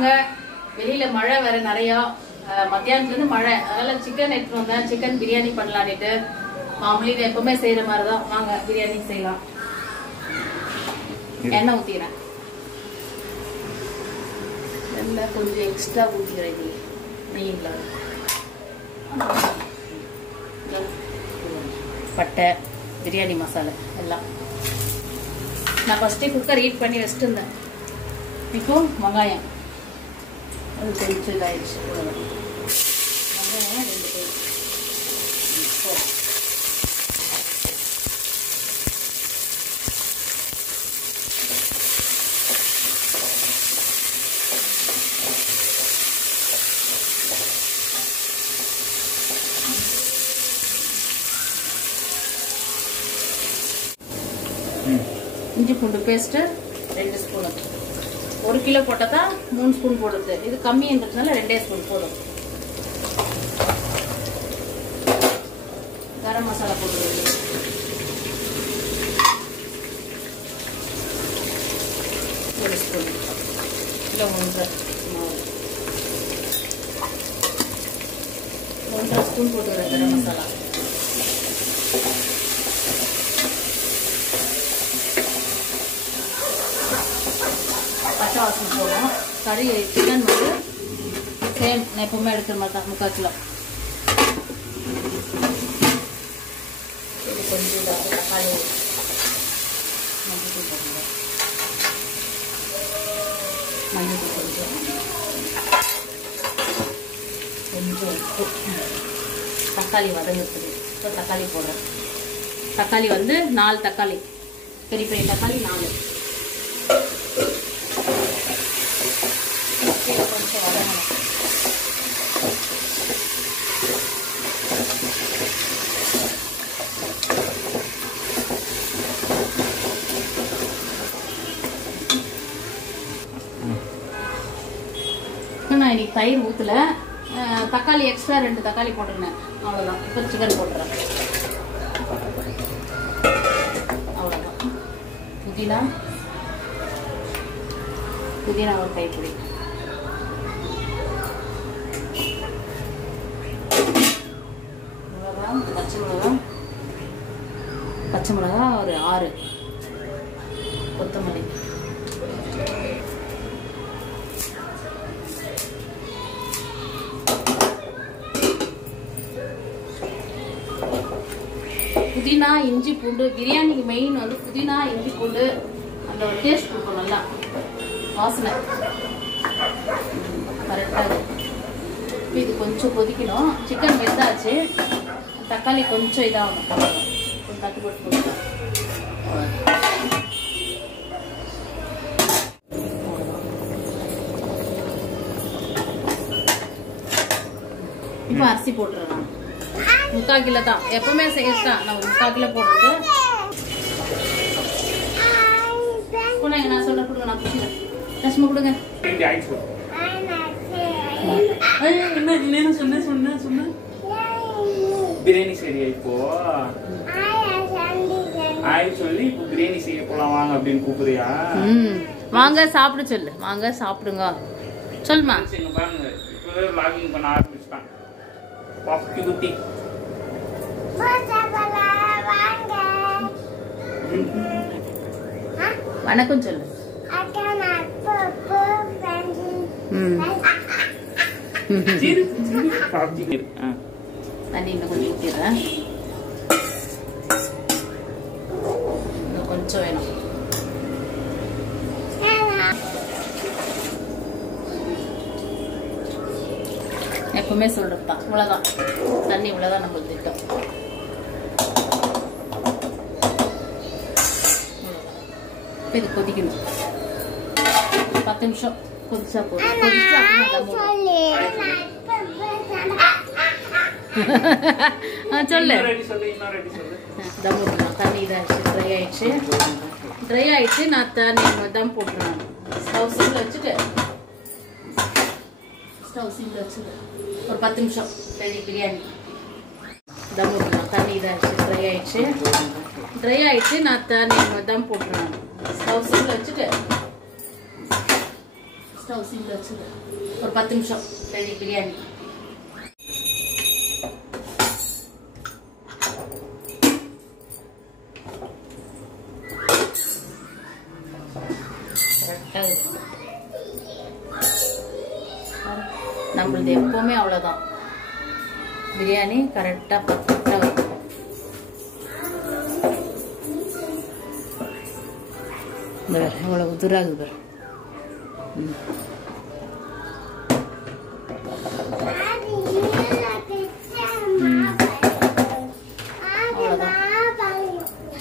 வாங்க. வெளியில மழை வேற நிறைய, மத்தியானத்துல இருந்து மழை, அதனால சிக்கன் எடுத்துட்டு வந்தேன். சிக்கன் பிரியாணி பண்ணலான்னுட்டு மாமூலி எப்பவுமே செய்யற மாதிரிதான். வாங்க பிரியாணி செய்யலாம். எண்ணெய் ஊத்திக்கிறேன். எண்ணெய் கொஞ்சம் எக்ஸ்ட்ரா ஊத்திக்கிறேன். இது நெய்யில பட்டை, பிரியாணி மசாலா எல்லாம் நான் ஃபர்ஸ்டே குக்கர் ஹீட் பண்ணி வச்சுட்டு இருந்தேன். இப்போ வெங்காயம் அது கொஞ்சம் இதாயிடுச்சு. வெங்காயம் 2 பேர் இஞ்சி பூண்டு பேஸ்ட் 2 ஸ்பூன். 1 கிலோ போட்டதா 3 ஸ்பூன் போடுறது. இது கம்மின்றதுனால 2 ஸ்பூன் போடும். கரம் மசாலா போடுறது 1 ஸ்பூன். இல்லை 1.5 ஸ்பூன் போட்டுக்கிறேன் கரம் மசாலா. பச்சை வாசனை போடும். கறி சிக்கன் வந்து சேம் நான் எப்பவுமே எடுக்கிற மாதிரி தான், 3/4 கிலோ. இது கொஞ்சம் தக்காளி மஞ்சள் போடுங்க. மஞ்சள் கொஞ்சம் உப்பு. தக்காளி வதங்குறது. இப்போ தக்காளி போடுறேன். தக்காளி வந்து 4 தக்காளி, பெரிய பெரிய தக்காளி 4. கொஞ்சம் வதங்கணும். நான் இன்னைக்கு தயிர் ஊற்றல, தக்காளி எக்ஸ்ட்ரா 2 தக்காளி போட்டுருந்தேன், அவ்வளோதான். இப்போ சிக்கன் போட்டுறேன், அவ்வளோதான். புதினா 1 கைப்பிடி. பச்சை மிளகா ஒரு 6. கொத்தமல்லி புதினா இஞ்சி பூண்டு. பிரியாணிக்கு மெயின் வந்து புதினா இஞ்சி பூண்டு. அந்த ஒரு டேஸ்ட் கொடுக்கும், நல்லா வாசனை கரெக்டாக. இது கொஞ்சம் கொதிக்கணும். சிக்கன் வெந்தாச்சு, தக்காளி கொஞ்சம் இதாகணும். கொஞ்சம் தட்டு போட்டு கொடுக்கலாம். இப்போ அரிசி போட்டுறேன். 3/4 கிலோ தான் எப்பவுமே செய்யறதான். நம்ம 3/4 கிலோ போடுறது. நான் சொல்ற கொடுங்க, நான் குடிக்கிறேன். ரஷ்மா கொடுங்க. என்ன சொன்ன பிரியாணி சரியா? இப்போ ஆய் சொல்லி இப்போ பிரியாணி செய்ய போலாம் வாங்க அப்படின்னு கூப்பிடுறியா? வாங்க சாப்பிட சொல்லு. வாங்க சாப்பிடுங்க சொல்லுமா. பாருங்க இப்பவே லாகிங் பண்ண ஆரம்பிச்சுட்டான். பாப்பி குட்டி வணக்கம் சொல்லு. தண்ணி இன்னும் கொஞ்சம் ஊற்றிடுறேன். இன்னும் கொஞ்சம் வேணும். எப்பவுமே சொல்றதுதான், இவ்வளவுதான் தண்ணி, இவ்வளவுதான் நம்மளுக்கு திட்டம். இது கொதிக்கணும். 10 நிமிஷம் கொதிச்சா போதும். சொல்லு. தம் ஊற்றலாம். தண்ணி இதாகிடுச்சு, ட்ரை ஆயிடுச்சு. நான் தண்ணி தம் போட்டுறேன். ஸ்டவ் சிம்ல வச்சுட்டு ஒரு 10 நிமிஷம் ரெடி பிரியாணி. தம் ஊற்றலாம். தண்ணி இதாகிடுச்சு, ட்ரை ஆயிடுச்சு. நான் தண்ணி தம் போட்டுறேன். ஸ்டவ் சிம்ல வச்சுட்டு ஸ்டவ் சிம்ல வச்சுது ஒரு 10 நிமிஷம் ரெடி பிரியாணி. நம்மளது எப்பவுமே அவ்வளவுதான், பிரியாணி கரெக்டா பர்ஃபெக்டா வரும். எவ்வளவு உதிராகுது பாரு.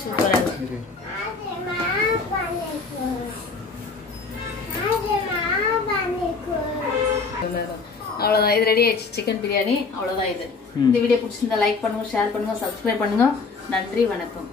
சூப்பரா இருக்கு. அவ்வளவுதான், இது ரெடி ஆயிடுச்சு சிக்கன் பிரியாணி. அவ்வளவுதான் இது. இந்த வீடியோ பிடிச்சிருந்தா லைக் பண்ணுங்க, ஷேர் பண்ணுங்க, சப்ஸ்கிரைப் பண்ணுங்க. நன்றி, வணக்கம்.